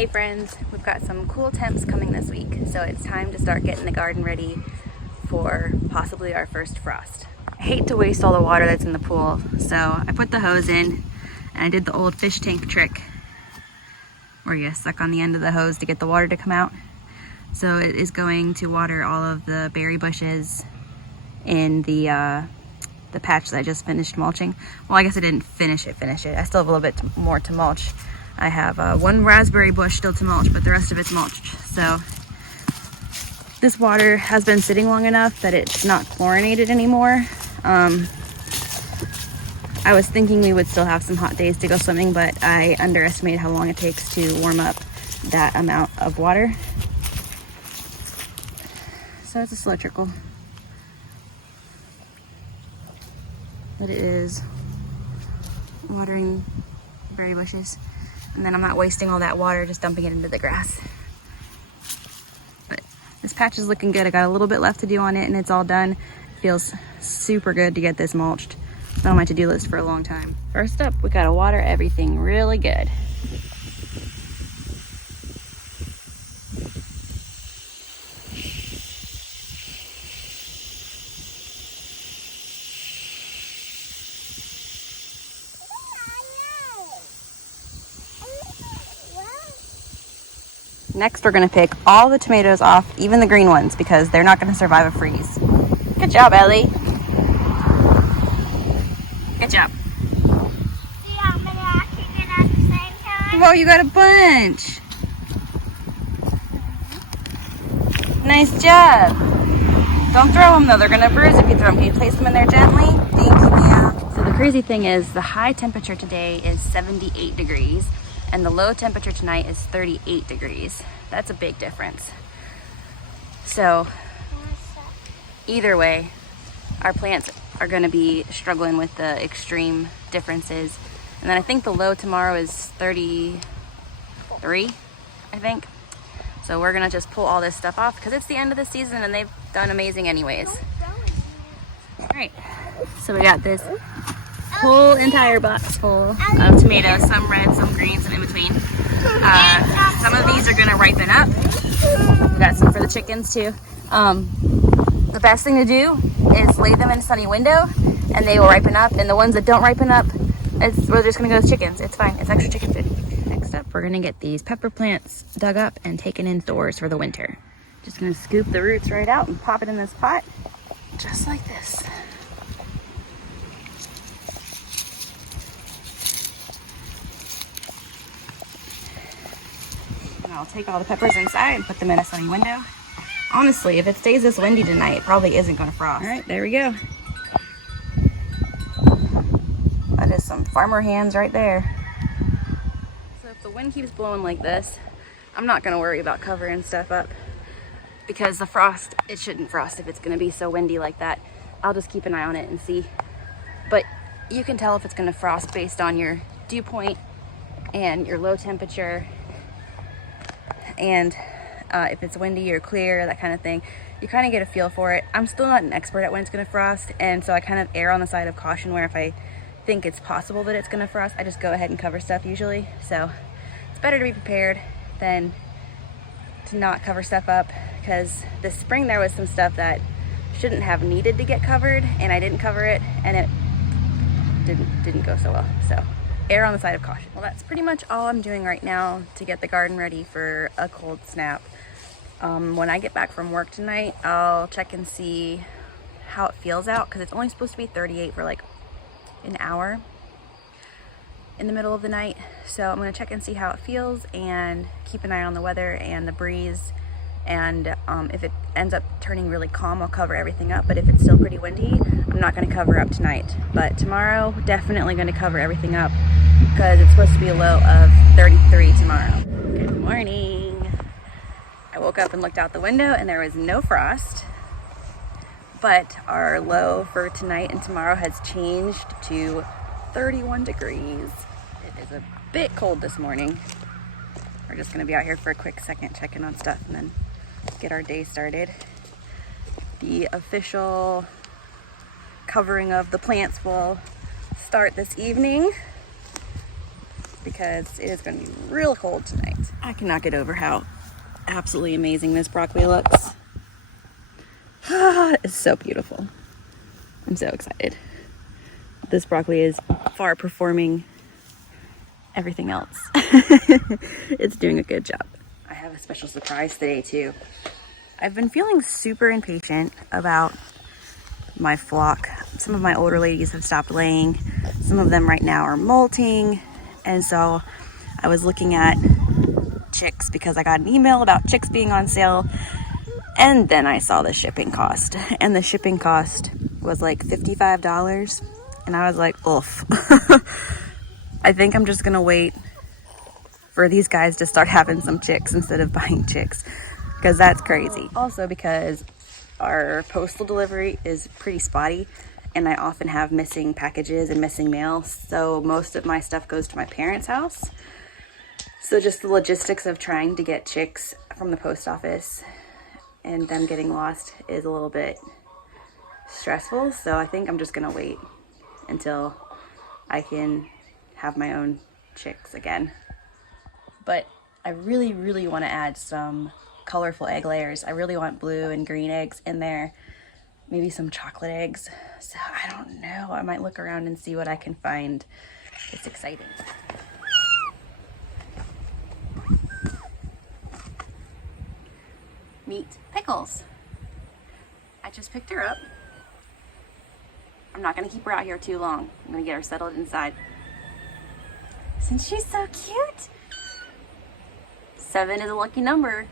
Hey friends, we've got some cool temps coming this week, so it's time to start getting the garden ready for possibly our first frost. I hate to waste all the water that's in the pool, so I put the hose in and I did the old fish tank trick where you suck on the end of the hose to get the water to come out. So it is going to water all of the berry bushes in the patch that I just finished mulching. Well, I guess I didn't finish it. I still have a little bit more to mulch. I have one raspberry bush still to mulch, but the rest of it's mulched. So this water has been sitting long enough that it's not chlorinated anymore. I was thinking we would still have some hot days to go swimming, but I underestimated how long it takes to warm up that amount of water. So it's a slow trickle. But it is watering berry bushes. And then I'm not wasting all that water just dumping it into the grass. But this patch is looking good. I got a little bit left to do on it and it's all done. It feels super good to get this mulched. It's been on my to-do list for a long time. First up, we gotta water everything really good. Next, we're gonna pick all the tomatoes off, even the green ones, because they're not gonna survive a freeze. Good job, Ellie. Good job. Do you want me to keep it at the same time? Whoa, you got a bunch. Nice job. Don't throw them though, they're gonna bruise if you throw them. Can you place them in there gently? Thank you, Mia. So the crazy thing is the high temperature today is 78 degrees. And the low temperature tonight is 38 degrees. That's a big difference. So either way, our plants are gonna be struggling with the extreme differences. And then I think the low tomorrow is 33, I think. So we're gonna just pull all this stuff off because it's the end of the season and they've done amazing anyways. All right, so we got this whole entire box full of tomatoes, some red, some greens, and in between. Some of these are gonna ripen up. We got some for the chickens too. The best thing to do is lay them in a sunny window and they will ripen up. And the ones that don't ripen up, we're just gonna go with chickens. It's fine, it's extra chicken food. Next up, we're gonna get these pepper plants dug up and taken indoors for the winter. Just gonna scoop the roots right out and pop it in this pot, just like this. I'll take all the peppers inside and put them in a sunny window. Honestly, if it stays this windy tonight, it probably isn't going to frost. All right, there we go. That is some farmer hands right there. So if the wind keeps blowing like this, I'm not going to worry about covering stuff up because the frost, it shouldn't frost if it's going to be so windy like that. I'll just keep an eye on it and see. But you can tell if it's going to frost based on your dew point and your low temperature. And if it's windy or clear, that kind of thing, you kind of get a feel for it. I'm still not an expert at when it's going to frost, and so I kind of err on the side of caution where if I think it's possible that it's going to frost, I just go ahead and cover stuff usually. So it's better to be prepared than to not cover stuff up, because this spring there was some stuff that shouldn't have needed to get covered, and I didn't cover it, and it didn't go so well. So err on the side of caution. Well, that's pretty much all I'm doing right now to get the garden ready for a cold snap. When I get back from work tonight, I'll check and see how it feels out, because it's only supposed to be 38 for like an hour in the middle of the night. So I'm gonna check and see how it feels and keep an eye on the weather and the breeze. And if it ends up turning really calm, I'll cover everything up. But if it's still pretty windy, I'm not gonna cover up tonight. But tomorrow, definitely gonna cover everything up because it's supposed to be a low of 33 tomorrow. Good morning. I woke up and looked out the window and there was no frost. But our low for tonight and tomorrow has changed to 31 degrees. It is a bit cold this morning. We're just gonna be out here for a quick second checking on stuff and then get our day started. The official covering of the plants will start this evening. because it is going to be real cold tonight. I cannot get over how absolutely amazing this broccoli looks. It's so beautiful. I'm so excited. This broccoli is far performing everything else. It's doing a good job. I have a special surprise today too. I've been feeling super impatient about my flock. Some of my older ladies have stopped laying. Some of them right now are molting. And so I was looking at chicks because I got an email about chicks being on sale. And then I saw the shipping cost. And the shipping cost was like $55. And I was like, oof. I think I'm just gonna wait for these guys to start having some chicks instead of buying chicks, because that's crazy. Also because our postal delivery is pretty spotty and I often have missing packages and missing mail, so most of my stuff goes to my parents' house. So just the logistics of trying to get chicks from the post office and them getting lost is a little bit stressful, so I think I'm just gonna wait until I can have my own chicks again. But I really want to add some colorful egg layers. I really want blue and green eggs in there, maybe some chocolate eggs. So I don't know, I might look around and see what I can find. It's exciting. Meet Pickles. I just picked her up. I'm not gonna keep her out here too long. I'm gonna get her settled inside. Since she's so cute. 7 is a lucky number.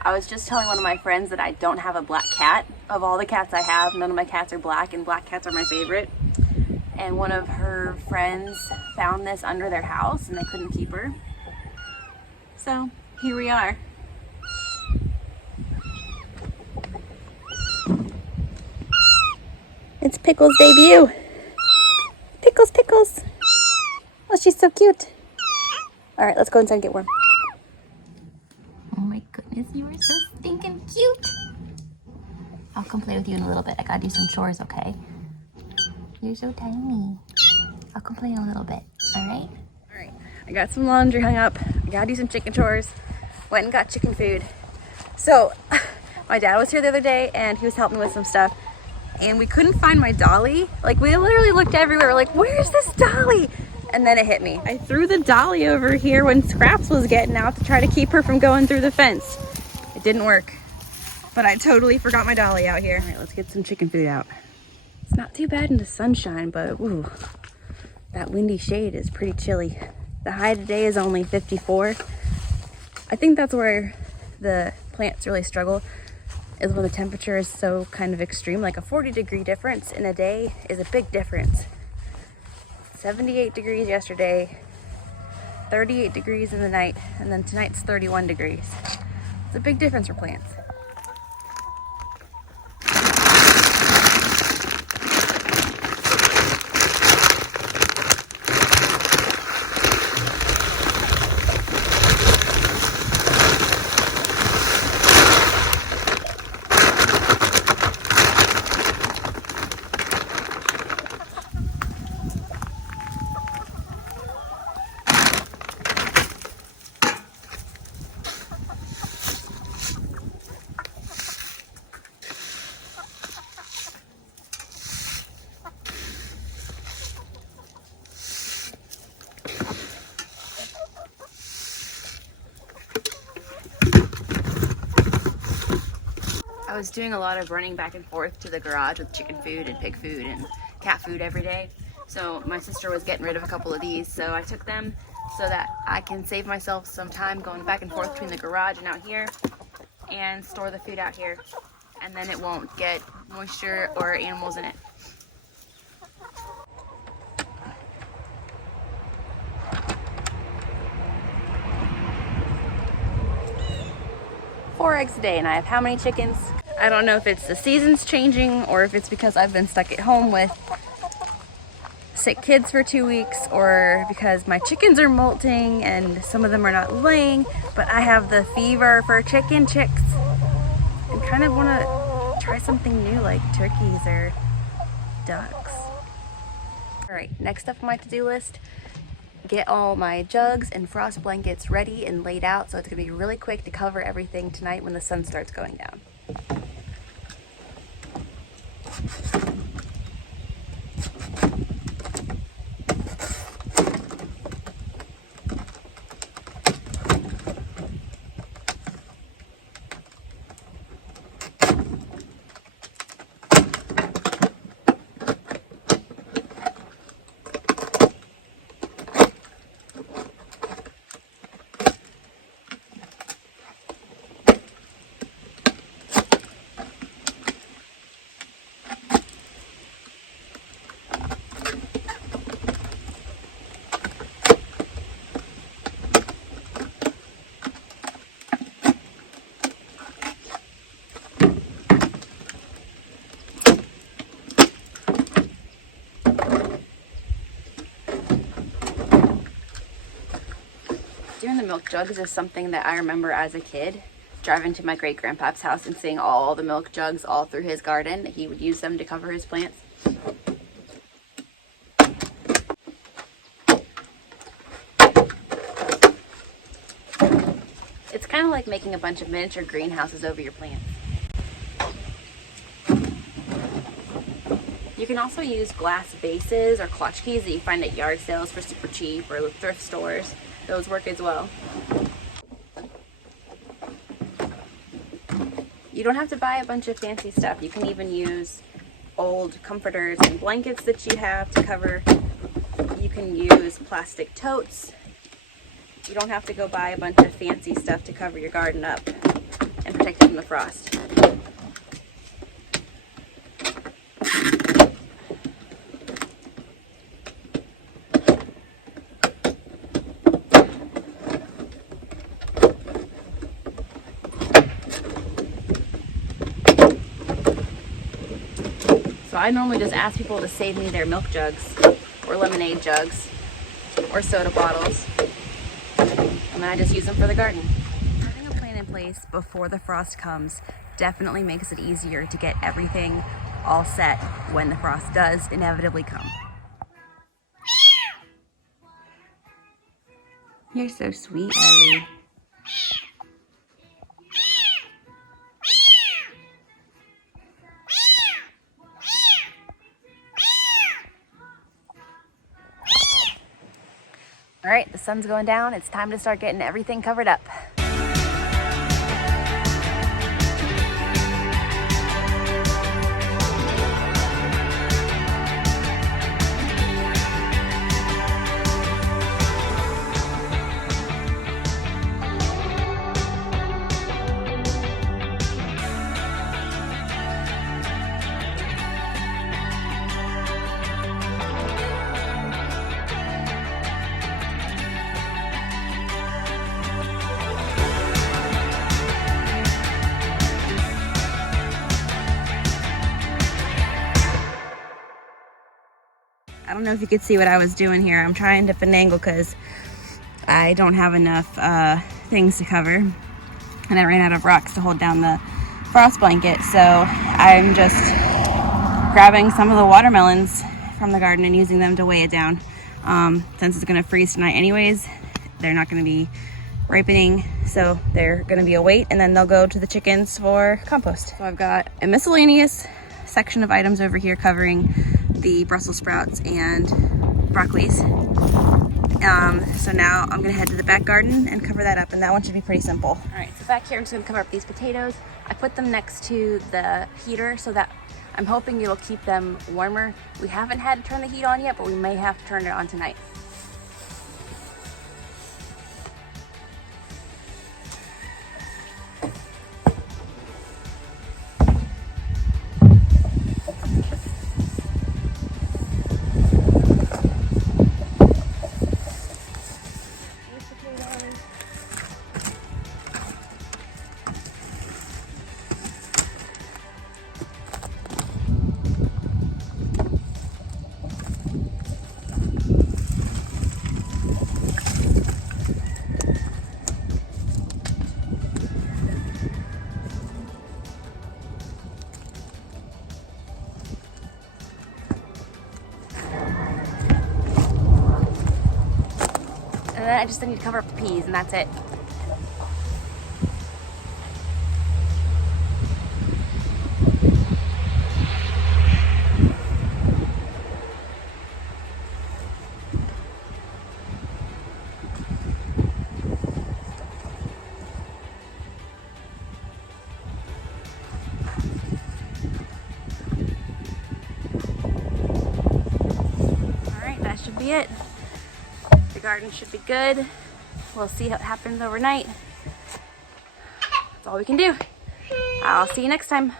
I was just telling one of my friends that I don't have a black cat. Of all the cats I have, none of my cats are black, and black cats are my favorite. And one of her friends found this under their house and they couldn't keep her. So here we are. It's Pickles' debut. Pickles. Oh, she's so cute. All right, let's go inside and get warm. Oh my goodness, you are so stinking cute. I'll come play with you in a little bit. I gotta do some chores, okay? You're so tiny. I'll come play in a little bit, all right? All right, I got some laundry hung up. I gotta do some chicken chores. Went and got chicken food. So, my dad was here the other day and he was helping me with some stuff. And we couldn't find my dolly. Like, we literally looked everywhere, like, where's this dolly? And then it hit me. I threw the dolly over here when Scraps was getting out to try to keep her from going through the fence. It didn't work, but I totally forgot my dolly out here. All right, let's get some chicken food out. It's not too bad in the sunshine, but ooh, that windy shade is pretty chilly. The high today is only 54. I think that's where the plants really struggle, is when the temperature is so kind of extreme. Like a 40-degree difference in a day is a big difference. 78 degrees yesterday, 38 degrees in the night, and then tonight's 31 degrees. It's a big difference for plants. I was doing a lot of running back and forth to the garage with chicken food and pig food and cat food every day. So my sister was getting rid of a couple of these, so I took them so that I can save myself some time going back and forth between the garage and out here and store the food out here, and then it won't get moisture or animals in it. Four eggs a day, and I have how many chickens? I don't know if it's the seasons changing or if it's because I've been stuck at home with sick kids for 2 weeks, or because my chickens are molting and some of them are not laying, but I have the fever for chicken chicks and kind of want to try something new like turkeys or ducks. All right, next up on my to-do list get all my jugs and frost blankets ready and laid out, so it's gonna be really quick to cover everything tonight when the sun starts going down. Doing the milk jugs is something that I remember as a kid, driving to my great-grandpa's house and seeing all the milk jugs all through his garden. He would use them to cover his plants. It's kind of like making a bunch of miniature greenhouses over your plants. You can also use glass vases or tchotchkes that you find at yard sales for super cheap, or thrift stores. Those work as well. You don't have to buy a bunch of fancy stuff. You can even use old comforters and blankets that you have to cover. You can use plastic totes. You don't have to go buy a bunch of fancy stuff to cover your garden up and protect it from the frost. So I normally just ask people to save me their milk jugs or lemonade jugs or soda bottles, and then I just use them for the garden. Having a plan in place before the frost comes definitely makes it easier to get everything all set when the frost does inevitably come. You're so sweet, Ellie. All right, the sun's going down. It's time to start getting everything covered up. I don't know if you could see what I was doing here. I'm trying to finagle because I don't have enough things to cover, and I ran out of rocks to hold down the frost blanket. So I'm just grabbing some of the watermelons from the garden and using them to weigh it down. Since it's gonna freeze tonight anyways, they're not gonna be ripening, so they're gonna be a weight, and then they'll go to the chickens for compost. So I've got a miscellaneous section of items over here covering the Brussels sprouts and broccolis. So now I'm gonna head to the back garden and cover that up, and that one should be pretty simple. All right, so back here I'm just gonna cover up these potatoes. I put them next to the heater so that I'm hoping it'll keep them warmer. We haven't had to turn the heat on yet, but we may have to turn it on tonight. I just need to cover up the peas and that's it. That should be it. The garden should be good. We'll see what happens overnight. That's all we can do. I'll see you next time.